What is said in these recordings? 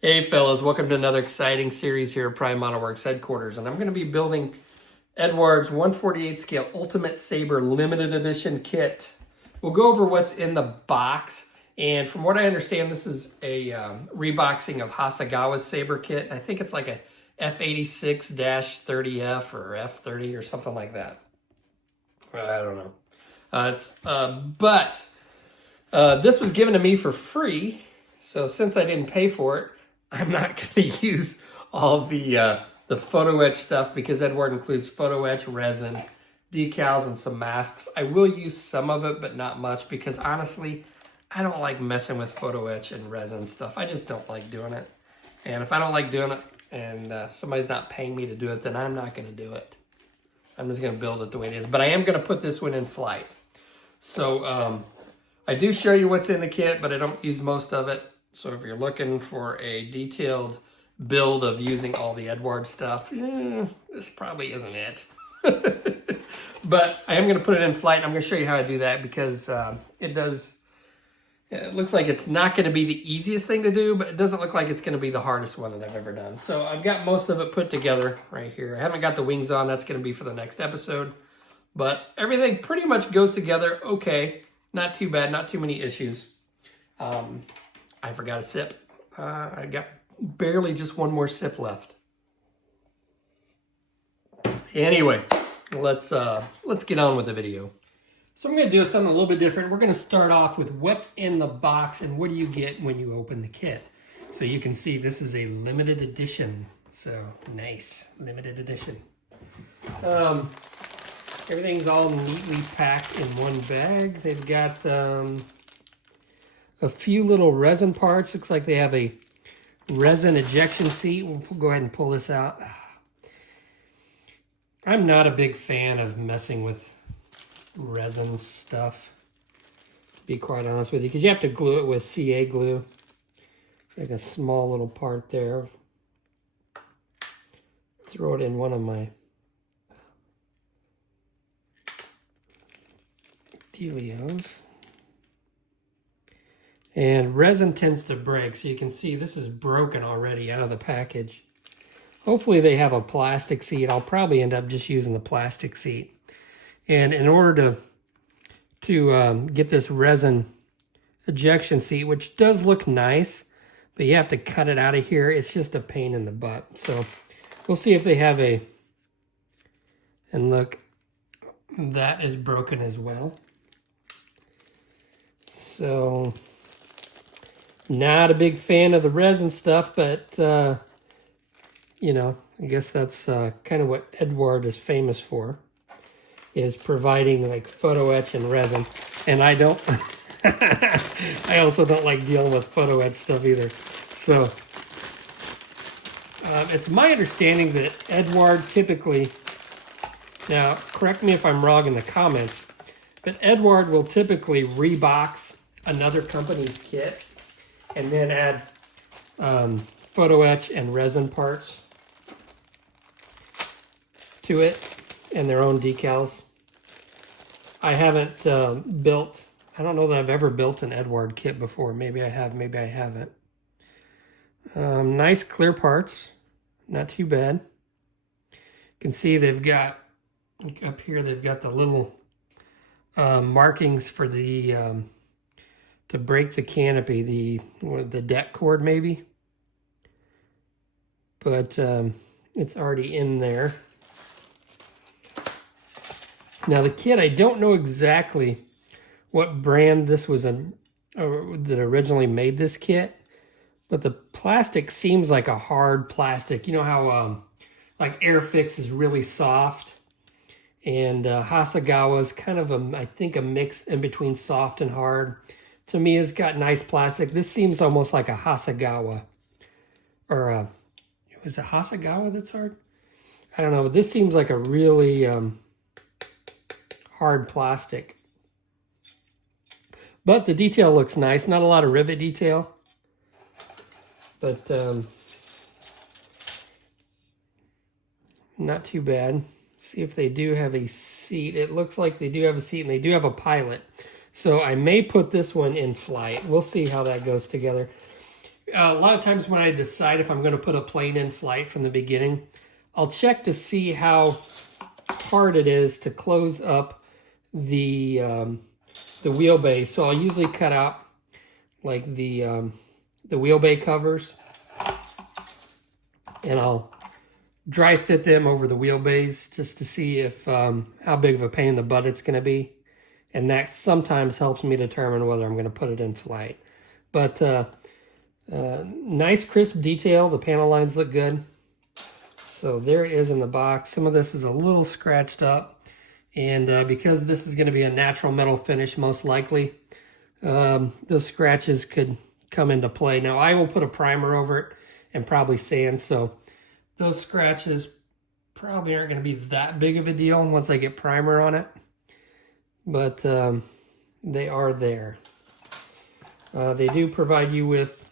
Hey fellas, welcome to another exciting series here at Prime Model Works headquarters, and I'm going to be building Eduard's 1/48 scale Ultimate Saber limited edition kit. We'll go over what's in the box, and from what I understand, this is a reboxing of Hasegawa's Saber kit. I think it's like a F86-30F or F30 or something like that. I don't know. This was given to me for free, so since I didn't pay for it, I'm not going to use all the photo etch stuff because Eduard includes photo etch, resin, decals, and some masks. I will use some of it, but not much because honestly, I don't like messing with photo etch and resin stuff. I just don't like doing it. And if I don't like doing it and somebody's not paying me to do it, then I'm not going to do it. I'm just going to build it the way it is. But I am going to put this one in flight. So I do show you what's in the kit, but I don't use most of it. So if you're looking for a detailed build of using all the Eduard stuff, this probably isn't it. But I am going to put it in flight. I'm going to show you how I do that because it looks like it's not going to be the easiest thing to do, but it doesn't look like it's going to be the hardest one that I've ever done. So I've got most of it put together right here. I haven't got the wings on. That's going to be for the next episode. But everything pretty much goes together okay. Not too bad. Not too many issues. I forgot a sip. I got barely just one more sip left. Anyway, let's get on with the video. So I'm going to do something a little bit different. We're going to start off with what's in the box and what do you get when you open the kit. So you can see this is a limited edition. So nice, limited edition. Everything's all neatly packed in one bag. They've got a few little resin parts. Looks like they have a resin ejection seat. We'll go ahead and pull this out. I'm not a big fan of messing with resin stuff, to be quite honest with you, because you have to glue it with CA glue. It's like a small little part there. Throw it in one of my dealios. And resin tends to break, so you can see this is broken already out of the package. Hopefully they have a plastic seat. I'll probably end up just using the plastic seat. And in order to get this resin ejection seat, which does look nice, but you have to cut it out of here. It's just a pain in the butt. So we'll see if they have a, and look, that is broken as well. So not a big fan of the resin stuff, but, you know, I guess that's kind of what Eduard is famous for, is providing like photo etch and resin. And I don't, I also don't like dealing with photo etch stuff either. So it's my understanding that Eduard typically, now correct me if I'm wrong in the comments, but Eduard will typically rebox another company's kit and then add photo etch and resin parts to it and their own decals. I haven't built, I don't know that I've ever built an Eduard kit before. Maybe I have, maybe I haven't. Nice clear parts, not too bad. You can see they've got, up here they've got the little markings for the, to break the canopy, the deck cord maybe. But it's already in there. Now the kit, I don't know exactly what brand this was that originally made this kit, but the plastic seems like a hard plastic. You know how like Airfix is really soft, and Hasegawa's kind of I think a mix in between soft and hard. To me, it's got nice plastic. This seems almost like a Hasegawa, or is it Hasegawa that's hard? I don't know. This seems like a really hard plastic. But the detail looks nice. Not a lot of rivet detail. But not too bad. See if they do have a seat. It looks like they do have a seat, and they do have a pilot. So I may put this one in flight. We'll see how that goes together. A lot of times when I decide if I'm going to put a plane in flight from the beginning, I'll check to see how hard it is to close up the wheelbase. So I'll usually cut out like the wheelbase covers, and I'll dry fit them over the wheelbase just to see if how big of a pain in the butt it's going to be, and that sometimes helps me determine whether I'm going to put it in flight. But nice crisp detail. The panel lines look good. So there it is in the box. Some of this is a little scratched up, and because this is going to be a natural metal finish, most likely those scratches could come into play. Now I will put a primer over it and probably sand, so those scratches probably aren't going to be that big of a deal once I get primer on it, but they are there. They do provide you with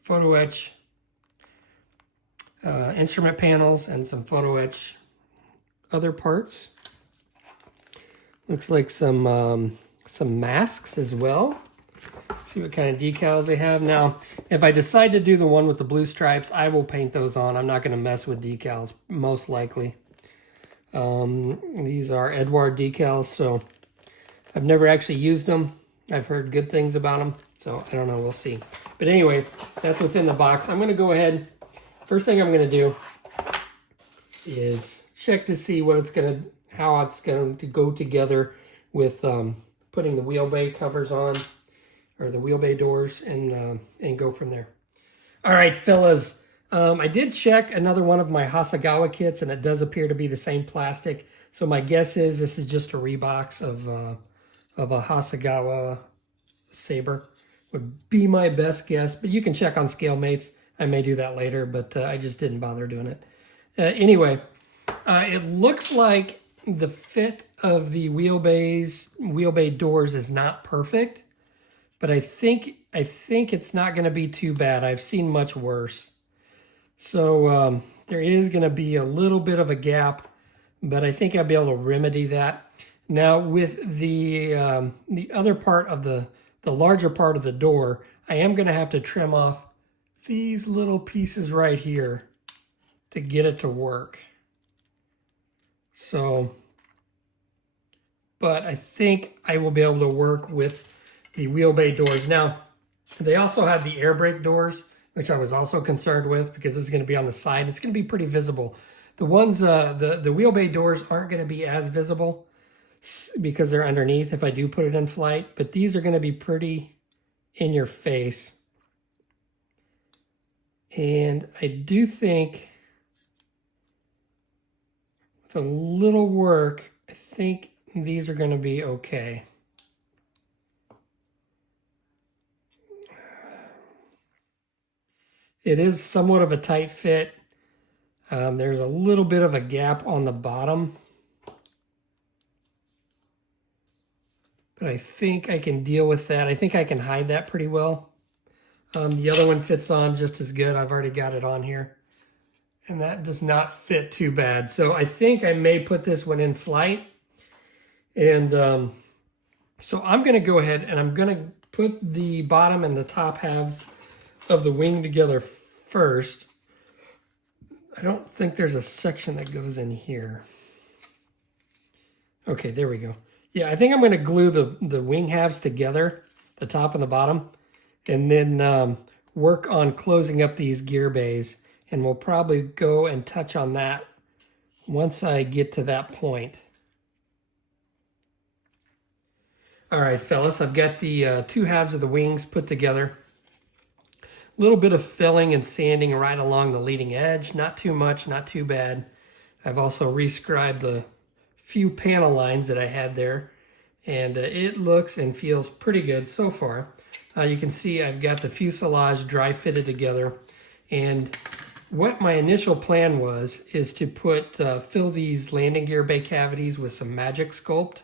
photo etch instrument panels and some photo etch other parts. Looks like some masks as well. See what kind of decals they have. Now, if I decide to do the one with the blue stripes, I will paint those on. I'm not going to mess with decals, most likely. These are Eduard decals, so I've never actually used them. I've heard good things about them, so I don't know. We'll see. But anyway, that's what's in the box. I'm going to go ahead. First thing I'm going to do is check to see what it's going to, how it's going to go together with putting the wheelbase covers on, or the wheelbase doors, and go from there. All right, fellas, I did check another one of my Hasegawa kits, and it does appear to be the same plastic. So my guess is this is just a rebox of a Hasegawa Saber. Would be my best guess, but you can check on ScaleMates. I may do that later, but I just didn't bother doing it. Anyway, it looks like the fit of the wheelbase doors is not perfect. But I think it's not going to be too bad. I've seen much worse. So there is going to be a little bit of a gap, but I think I'll be able to remedy that. Now with the other part of the larger part of the door, I am going to have to trim off these little pieces right here to get it to work. So, but I think I will be able to work with the wheelbase doors. Now, they also have the air brake doors, which I was also concerned with because this is going to be on the side. It's going to be pretty visible. The ones, the wheelbase doors aren't going to be as visible because they're underneath if I do put it in flight, but these are going to be pretty in your face. And I do think with a little work, I think these are going to be okay. It is somewhat of a tight fit. There's a little bit of a gap on the bottom, but I think I can deal with that. I think I can hide that pretty well. The other one fits on just as good. I've already got it on here, and that does not fit too bad. So I think I may put this one in flight. And so I'm going to go ahead and I'm going to put the bottom and the top halves of the wing together first. I don't think there's a section that goes in here. Okay, there we go. Yeah, I think I'm going to glue the wing halves together, the top and the bottom, and then work on closing up these gear bays. And we'll probably go and touch on that once I get to that point. All right, fellas, I've got the two halves of the wings put together. A little bit of filling and sanding right along the leading edge. Not too much, not too bad. I've also rescribed the few panel lines that I had there, and it looks and feels pretty good so far. You can see I've got the fuselage dry fitted together, and what my initial plan was is to put fill these landing gear bay cavities with some magic sculpt,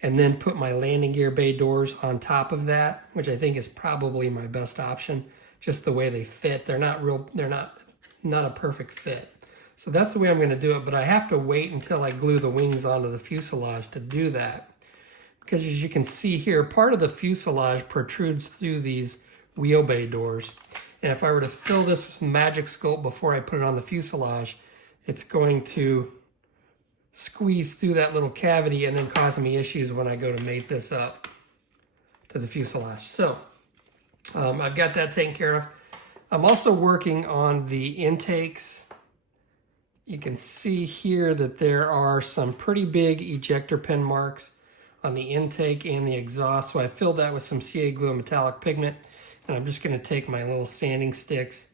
and then put my landing gear bay doors on top of that, which I think is probably my best option. Just the way they fit, they're not a perfect fit. So that's the way I'm going to do it, but I have to wait until I glue the wings onto the fuselage to do that. Because as you can see here, part of the fuselage protrudes through these wheelbase doors. And if I were to fill this with magic sculpt before I put it on the fuselage, it's going to squeeze through that little cavity and then cause me issues when I go to mate this up to the fuselage. So I've got that taken care of. I'm also working on the intakes. You can see here that there are some pretty big ejector pin marks on the intake and the exhaust. So I filled that with some CA glue and metallic pigment. And I'm just going to take my little sanding sticks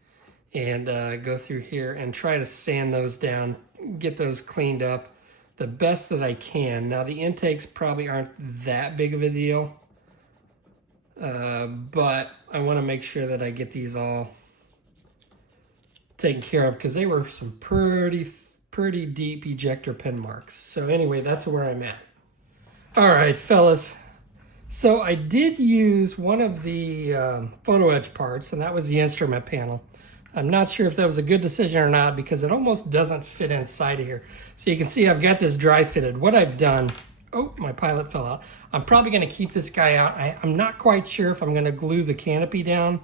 and go through here and try to sand those down, get those cleaned up the best that I can. Now the intakes probably aren't that big of a deal, but I want to make sure that I get these all taken care of because they were some pretty deep ejector pin marks. So anyway, that's where I'm at. All right, fellas. So I did use one of the photo etch parts, and that was the instrument panel. I'm not sure if that was a good decision or not because it almost doesn't fit inside of here. So you can see I've got this dry fitted. What I've done, oh, my pilot fell out. I'm probably going to keep this guy out. I'm not quite sure if I'm going to glue the canopy down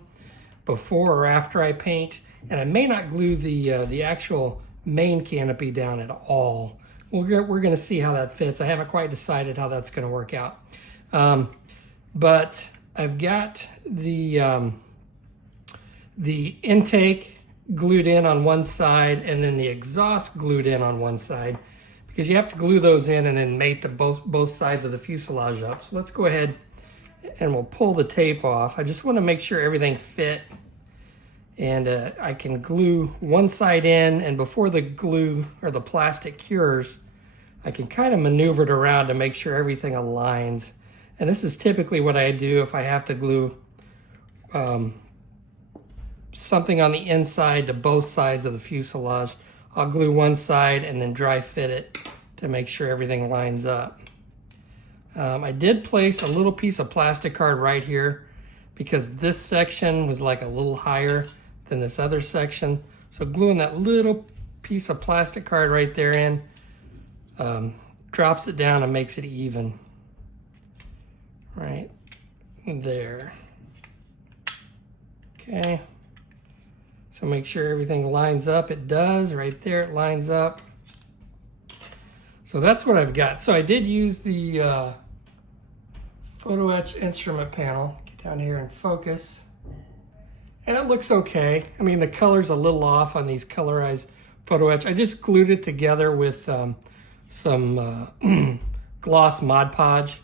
before or after I paint. And I may not glue the actual main canopy down at all. We're going to see how that fits. I haven't quite decided how that's going to work out. But I've got the intake glued in on one side and then the exhaust glued in on one side because you have to glue those in and then mate both sides of the fuselage up. So let's go ahead and we'll pull the tape off. I just want to make sure everything fit, and I can glue one side in, and before the glue or the plastic cures, I can kind of maneuver it around to make sure everything aligns. And this is typically what I do if I have to glue something on the inside to both sides of the fuselage. I'll glue one side and then dry fit it to make sure everything lines up. I did place a little piece of plastic card right here because this section was like a little higher than this other section. So gluing that little piece of plastic card right there in drops it down and makes it even. Right there. Okay. So make sure everything lines up. It does. Right there it lines up. So that's what I've got. So I did use the photo etch instrument panel. Get down here and focus. And it looks okay. I mean, the color's a little off on these colorized photo etch. I just glued it together with some gloss Mod Podge.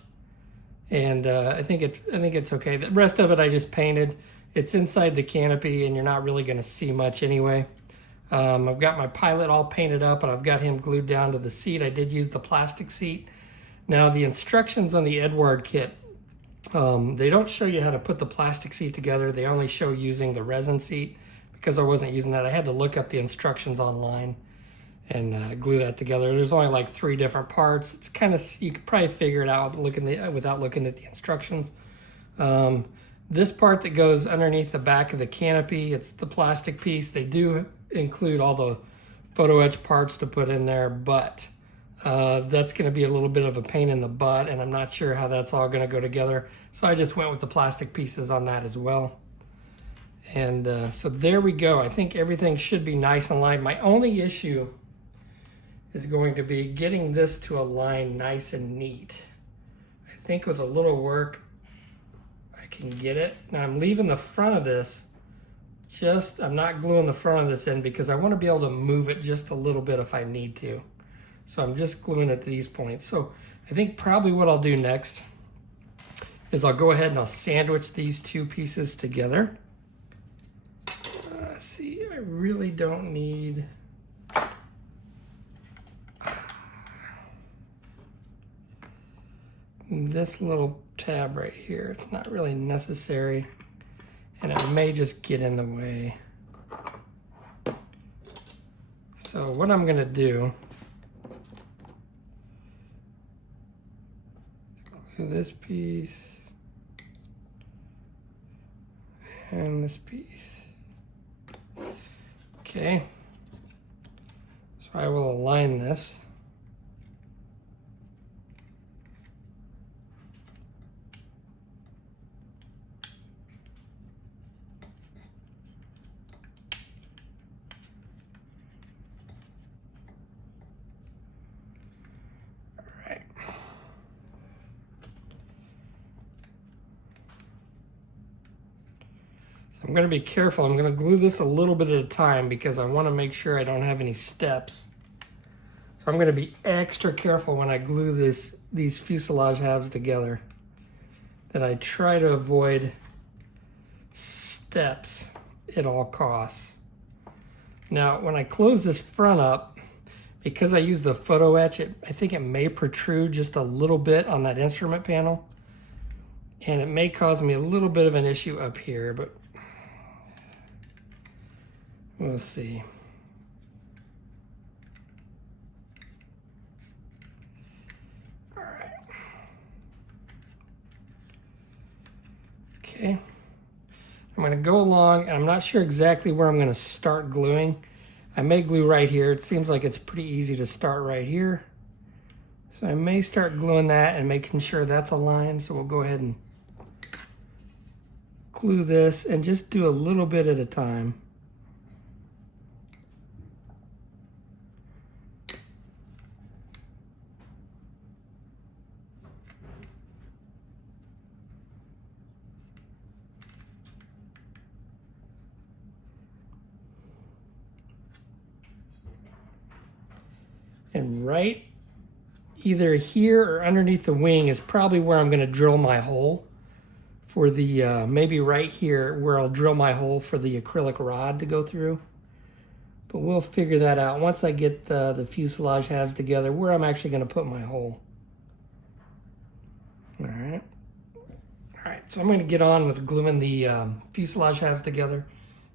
And I think it's okay. The rest of it I just painted. It's inside the canopy and you're not really going to see much anyway. I've got my pilot all painted up and I've got him glued down to the seat. I did use the plastic seat. Now the instructions on the Eduard kit, they don't show you how to put the plastic seat together. They only show using the resin seat. Because I wasn't using that, I had to look up the instructions online and glue that together. There's only like 3 different parts. It's kind of, you could probably figure it out without looking at the instructions. This part that goes underneath the back of the canopy, it's the plastic piece. They do include all the photo etch parts to put in there, but that's going to be a little bit of a pain in the butt, and I'm not sure how that's all going to go together. So I just went with the plastic pieces on that as well. And so there we go. I think everything should be nice and lined. My only issue is going to be getting this to align nice and neat. I think with a little work, I can get it. Now I'm leaving the front of this, I'm not gluing the front of this in because I want to be able to move it just a little bit if I need to. So I'm just gluing at these points. So I think probably what I'll do next is I'll go ahead and I'll sandwich these 2 pieces together. Let's see, I really don't need... this little tab right here. It's not really necessary, and it may just get in the way. So what I'm going to do, glue this piece and this piece. Okay, so I will align this. I'm going to be careful. I'm going to glue this a little bit at a time because I want to make sure I don't have any steps. So I'm going to be extra careful when I glue these fuselage halves together, that I try to avoid steps at all costs. Now, when I close this front up, because I use the photo etch, I think it may protrude just a little bit on that instrument panel, and it may cause me a little bit of an issue up here, but we'll see. All right. Okay. I'm going to go along, and I'm not sure exactly where I'm going to start gluing. I may glue right here. It seems like it's pretty easy to start right here. So I may start gluing that and making sure that's aligned. So we'll go ahead and glue this and just do a little bit at a time. And right either here or underneath the wing is probably where I'm going to drill my hole for the, maybe right here where I'll drill my hole for the acrylic rod to go through. But we'll figure that out once I get the fuselage halves together, where I'm actually going to put my hole. All right. All right, so I'm going to get on with gluing the fuselage halves together,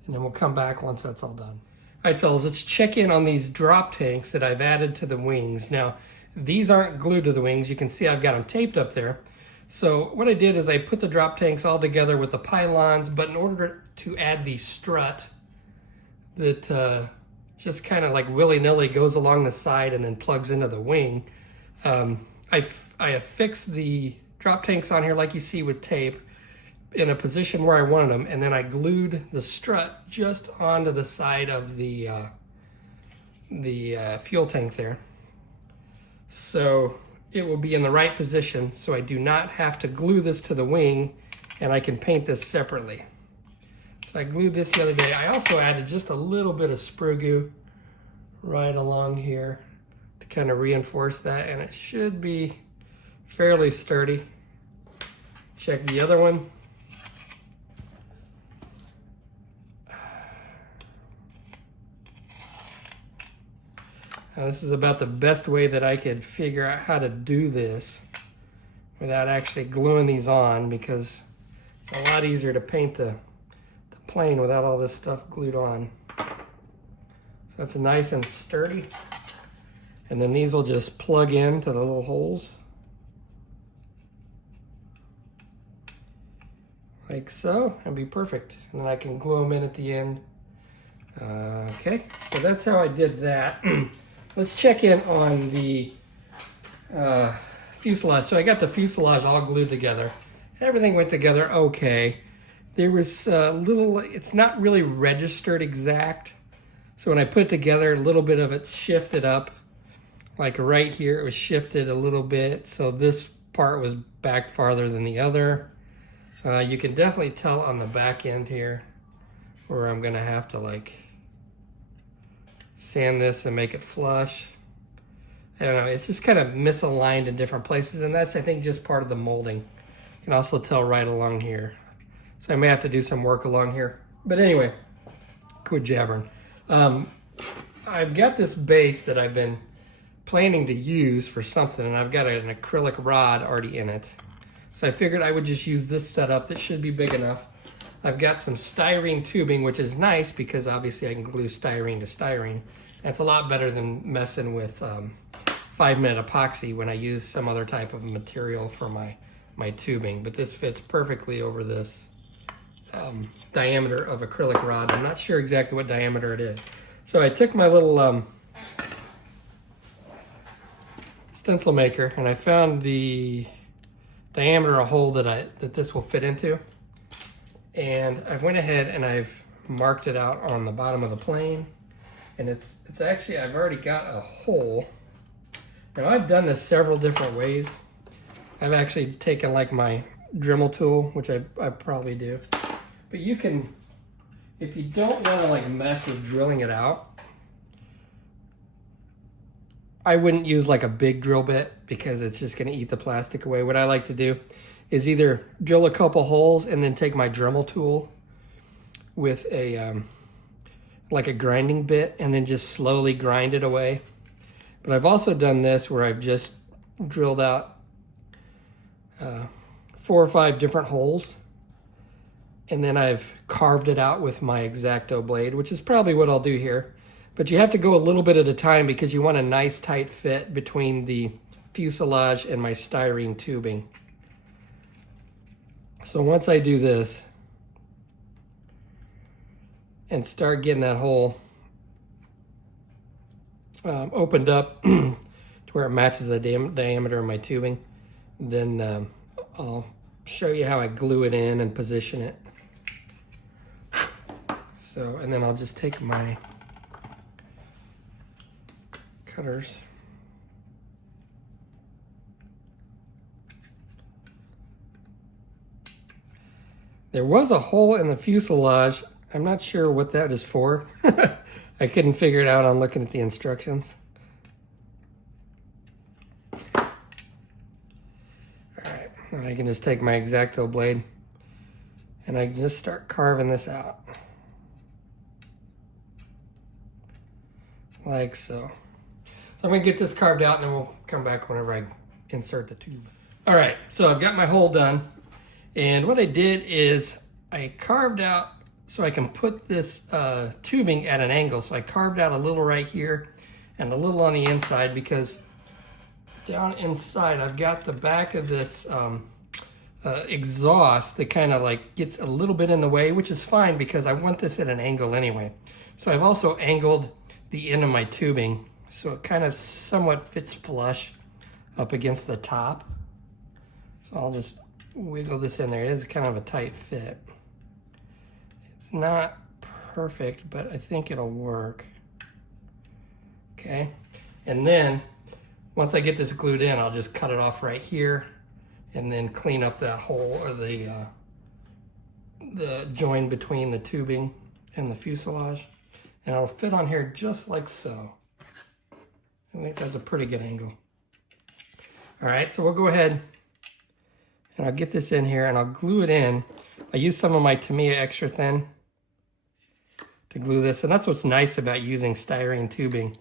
and then we'll come back once that's all done. All right, fellas, let's check in on these drop tanks that I've added to the wings. Now, these aren't glued to the wings. You can see I've got them taped up there. So what I did is I put the drop tanks all together with the pylons, but in order to add the strut that just kind of like willy-nilly goes along the side and then plugs into the wing, I affixed the drop tanks on here like you see with tape in a position where I wanted them, and then I glued the strut just onto the side of the fuel tank there. So it will be in the right position, so I do not have to glue this to the wing, and I can paint this separately. So I glued this the other day. I also added just a little bit of sprue glue right along here to kind of reinforce that, and it should be fairly sturdy. Check the other one. Now, this is about the best way that I could figure out how to do this without actually gluing these on, because it's a lot easier to paint the plane without all this stuff glued on. So that's nice and sturdy. And then these will just plug into the little holes. Like so, and be perfect. And then I can glue them in at the end. Okay, so that's how I did that. Let's check in on the fuselage. So I got the fuselage all glued together. Everything went together okay. There was a little, it's not really registered exact. So when I put it together, a little bit of it shifted up. Like right here, it was shifted a little bit. So this part was back farther than the other. You can definitely tell on the back end here where I'm gonna have to like sand this and make it flush. I don't know, it's just kind of misaligned in different places, and that's, I think, just part of the molding. You can also tell right along here. So I may have to do some work along here. But anyway, quit jabbering. I've got this base that I've been planning to use for something, and I've got an acrylic rod already in it. So I figured I would just use this setup that should be big enough. I've got some styrene tubing, which is nice because obviously I can glue styrene to styrene. That's a lot better than messing with 5-minute epoxy when I use some other type of material for my tubing. But this fits perfectly over this diameter of acrylic rod. I'm not sure exactly what diameter it is. So I took my little stencil maker and I found the diameter of hole that this will fit into. And I went ahead and I've marked it out on the bottom of the plane. And it's actually, I've already got a hole. Now I've done this several different ways. I've actually taken like my Dremel tool, which I probably do. But you can if you don't want to like mess with drilling it out, I wouldn't use like a big drill bit because it's just going to eat the plastic away. What I like to do is either drill a couple holes and then take my Dremel tool with a like a grinding bit and then just slowly grind it away. But I've also done this where I've just drilled out 4 or 5 different holes, and then I've carved it out with my X-Acto blade, which is probably what I'll do here. But you have to go a little bit at a time because you want a nice tight fit between the fuselage and my styrene tubing. So once I do this and start getting that hole opened up to where it matches the diameter of my tubing, then I'll show you how I glue it in and position it. So, and then I'll just take my cutters. There was a hole in the fuselage. I'm not sure what that is for. I couldn't figure it out on looking at the instructions. All right, and I can just take my X-Acto blade and I can just start carving this out. Like so. So I'm gonna get this carved out and then we'll come back whenever I insert the tube. All right, so I've got my hole done. And what I did is I carved out so I can put this tubing at an angle. So I carved out a little right here and a little on the inside because down inside I've got the back of this exhaust that kind of like gets a little bit in the way, which is fine because I want this at an angle anyway. So I've also angled the end of my tubing so it kind of somewhat fits flush up against the top. So I'll just wiggle this in there. It is kind of a tight fit. It's not perfect, but I think it'll work. Okay, and then once I get this glued in, I'll just cut it off right here and then clean up that hole or the join between the tubing and the fuselage. And it'll fit on here just like so. I think that's a pretty good angle. All right, so we'll go ahead and I'll get this in here and I'll glue it in. I use some of my Tamiya Extra Thin to glue this. And that's what's nice about using styrene tubing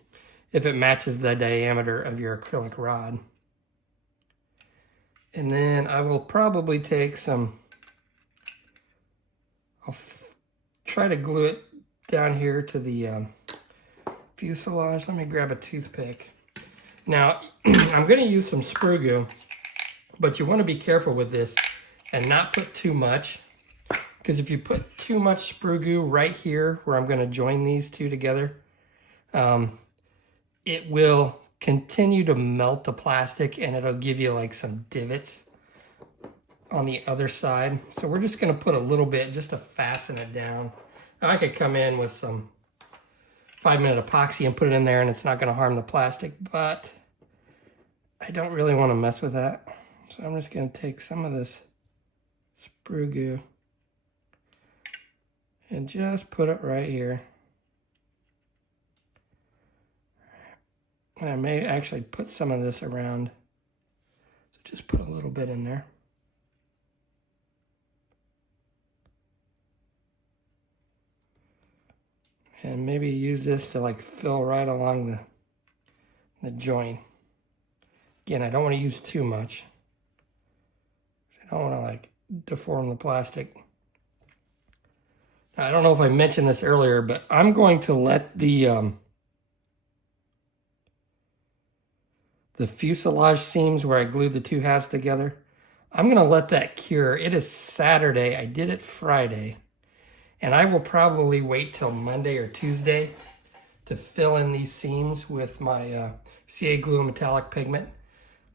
if it matches the diameter of your acrylic rod. And then I will probably take some, I'll try to glue it down here to the fuselage. Let me grab a toothpick. Now, I'm going to use some sprue glue, but you want to be careful with this and not put too much, because if you put too much sprue glue right here where I'm going to join these two together, it will continue to melt the plastic and it'll give you like some divots on the other side. So we're just going to put a little bit just to fasten it down. Now I could come in with some 5-minute epoxy and put it in there and it's not going to harm the plastic, but I don't really want to mess with that. So I'm just going to take some of this sprue glue and just put it right here. And I may actually put some of this around. So just put a little bit in there. And maybe use this to like fill right along the joint. Again, I don't want to use too much. I don't want to like deform the plastic. Now, I don't know if I mentioned this earlier, but I'm going to let the fuselage seams where I glued the two halves together, I'm going to let that cure. It is Saturday. I did it Friday. And I will probably wait till Monday or Tuesday to fill in these seams with my CA glue and metallic pigment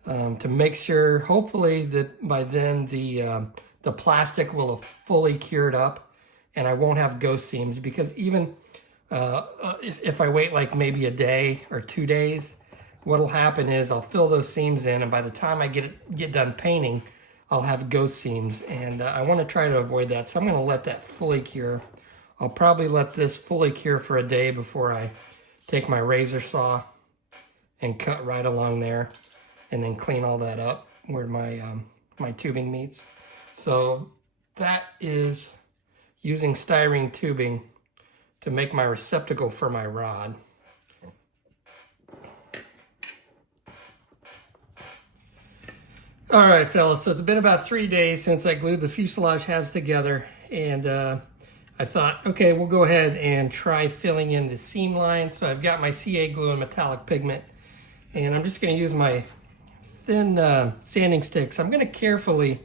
to make sure, hopefully, that by then the plastic will have fully cured up and I won't have ghost seams, because even if I wait like maybe a day or 2 days, what'll happen is I'll fill those seams in, and by the time I get done painting, I'll have ghost seams, and I want to try to avoid that. So I'm going to let that fully cure. I'll probably let this fully cure for a day before I take my razor saw and cut right along there and then clean all that up where my, my tubing meets. So that is using styrene tubing to make my receptacle for my rod. All right, fellas, so it's been about 3 days since I glued the fuselage halves together, and I thought, okay, we'll go ahead and try filling in the seam line. So I've got my CA glue and metallic pigment, and I'm just gonna use my thin sanding sticks. I'm gonna carefully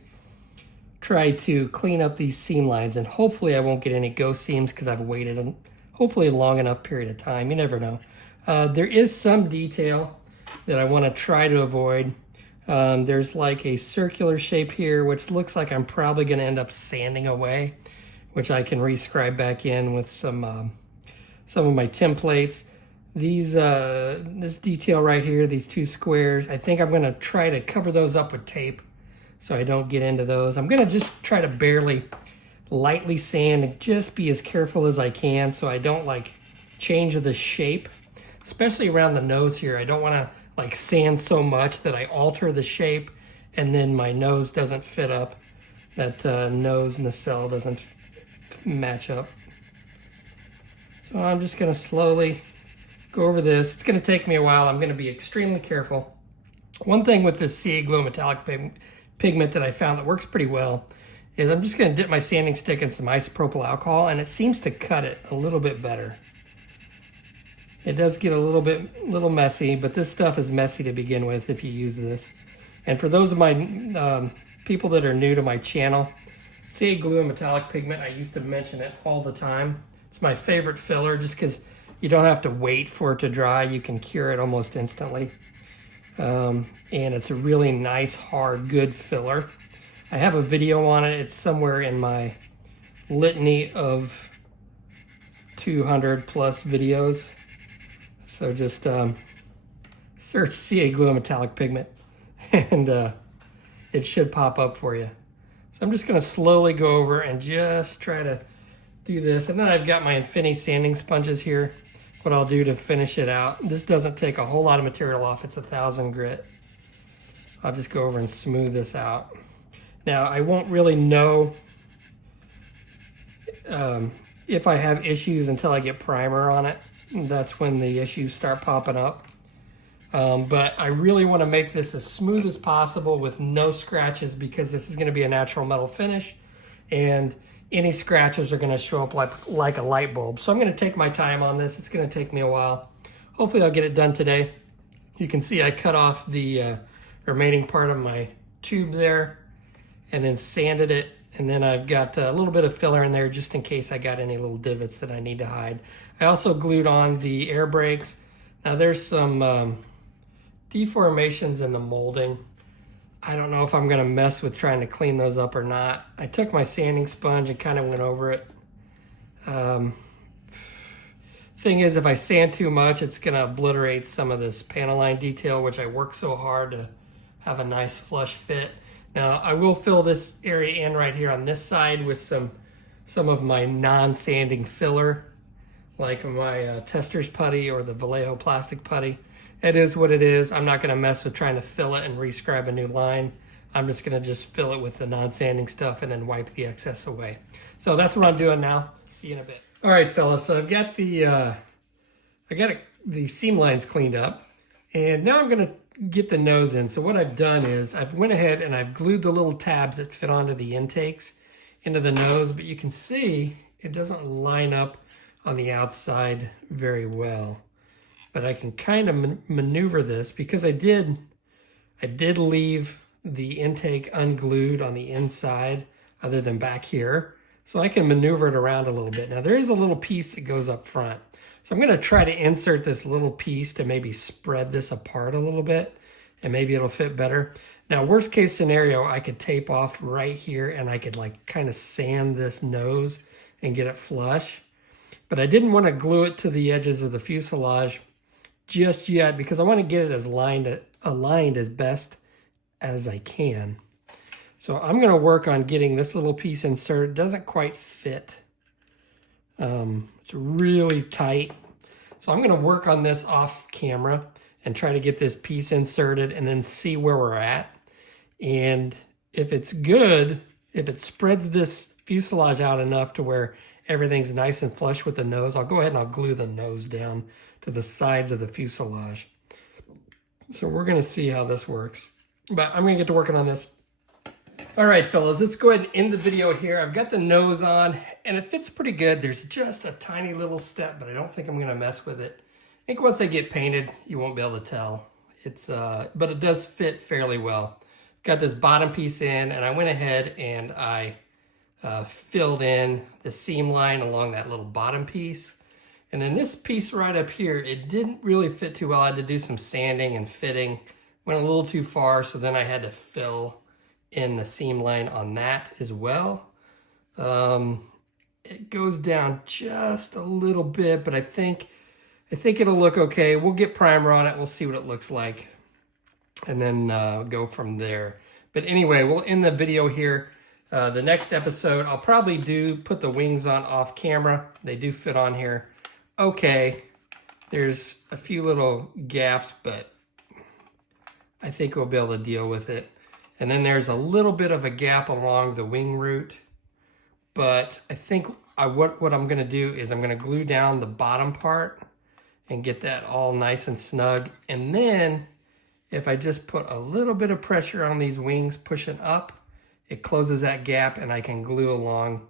try to clean up these seam lines, and hopefully I won't get any ghost seams because I've waited hopefully a long enough period of time. You never know. There is some detail that I wanna try to avoid. There's like a circular shape here, which looks like I'm probably going to end up sanding away, which I can rescribe back in with some of my templates. These this detail right here, these two squares, I think I'm going to try to cover those up with tape so I don't get into those. I'm going to just try to barely lightly sand and just be as careful as I can so I don't like change the shape, especially around the nose here. I don't want to like sand so much that I alter the shape and then my nose doesn't fit up. That nose nacelle doesn't match up. So I'm just gonna slowly go over this. It's gonna take me a while. I'm gonna be extremely careful. One thing with this CA glue metallic pigment that I found that works pretty well is I'm just gonna dip my sanding stick in some isopropyl alcohol, and it seems to cut it a little bit better. It does get a little messy, but this stuff is messy to begin with if you use this. And for those of my people that are new to my channel, CA glue and metallic pigment, I used to mention it all the time. It's my favorite filler just because you don't have to wait for it to dry. You can cure it almost instantly. And it's a really nice, hard, good filler. I have a video on it. It's somewhere in my litany of 200 plus videos. So just search CA glue and metallic pigment and it should pop up for you. So I'm just gonna slowly go over and just try to do this. And then I've got my Infinity sanding sponges here. What I'll do to finish it out. This doesn't take a whole lot of material off. It's 1000 grit. I'll just go over and smooth this out. Now I won't really know if I have issues until I get primer on it. That's when the issues start popping up. But I really want to make this as smooth as possible with no scratches because this is going to be a natural metal finish and any scratches are going to show up like a light bulb. So I'm going to take my time on this. It's going to take me a while. Hopefully I'll get it done today. You can see I cut off the remaining part of my tube there and then sanded it. And then I've got a little bit of filler in there just in case I got any little divots that I need to hide. I also glued on the air brakes. Now there's some deformations in the molding. I don't know if I'm gonna mess with trying to clean those up or not. I took my sanding sponge and kind of went over it. Thing is, if I sand too much, it's gonna obliterate some of this panel line detail, which I worked so hard to have a nice flush fit. Now I will fill this area in right here on this side with some of my non-sanding filler, like my Tester's putty or the Vallejo plastic putty. It is what it is. I'm not gonna mess with trying to fill it and rescribe a new line. I'm just gonna just fill it with the non-sanding stuff and then wipe the excess away. So that's what I'm doing now. See you in a bit. All right, fellas, so I've got the seam lines cleaned up, and now I'm gonna get the nose in. So what I've done is I've went ahead and I've glued the little tabs that fit onto the intakes into the nose, but you can see it doesn't line up on the outside very well. But I can kind of maneuver this because I did leave the intake unglued on the inside other than back here. So I can maneuver it around a little bit. Now there is a little piece that goes up front. So I'm gonna try to insert this little piece to maybe spread this apart a little bit and maybe it'll fit better. Now worst case scenario, I could tape off right here and I could like kind of sand this nose and get it flush. But I didn't want to glue it to the edges of the fuselage just yet because I want to get it as aligned as best as I can. So I'm going to work on getting this little piece inserted. It doesn't quite fit It's really tight. So I'm going to work on this off camera and try to get this piece inserted and then see where we're at. And if it's good, if it spreads this fuselage out enough to where everything's nice and flush with the nose, I'll go ahead and I'll glue the nose down to the sides of the fuselage. So we're going to see how this works. But I'm going to get to working on this. All right, fellas, let's go ahead and end the video here. I've got the nose on, and it fits pretty good. There's just a tiny little step, but I don't think I'm going to mess with it. I think once I get painted, you won't be able to tell. But it does fit fairly well. Got this bottom piece in, and I went ahead and I filled in the seam line along that little bottom piece. And then this piece right up here, it didn't really fit too well. I had to do some sanding and fitting. Went a little too far, so then I had to fill in the seam line on that as well. It goes down just a little bit, but I think it'll look okay. We'll get primer on it. We'll see what it looks like, and then go from there. But anyway, we'll end the video here. The next episode, I'll probably put the wings on off camera. They do fit on here. Okay, there's a few little gaps, but I think we'll be able to deal with it. And then there's a little bit of a gap along the wing root, but I think what I'm gonna do is I'm gonna glue down the bottom part and get that all nice and snug. And then if I just put a little bit of pressure on these wings pushing up, it closes that gap and I can glue along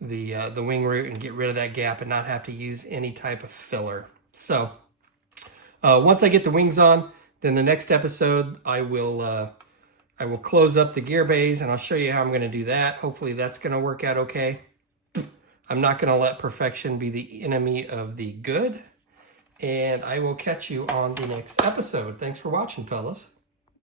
the wing root and get rid of that gap and not have to use any type of filler. So once I get the wings on, then the next episode I will close up the gear bays and I'll show you how I'm going to do that. Hopefully that's going to work out okay. I'm not going to let perfection be the enemy of the good. And I will catch you on the next episode. Thanks for watching, fellas.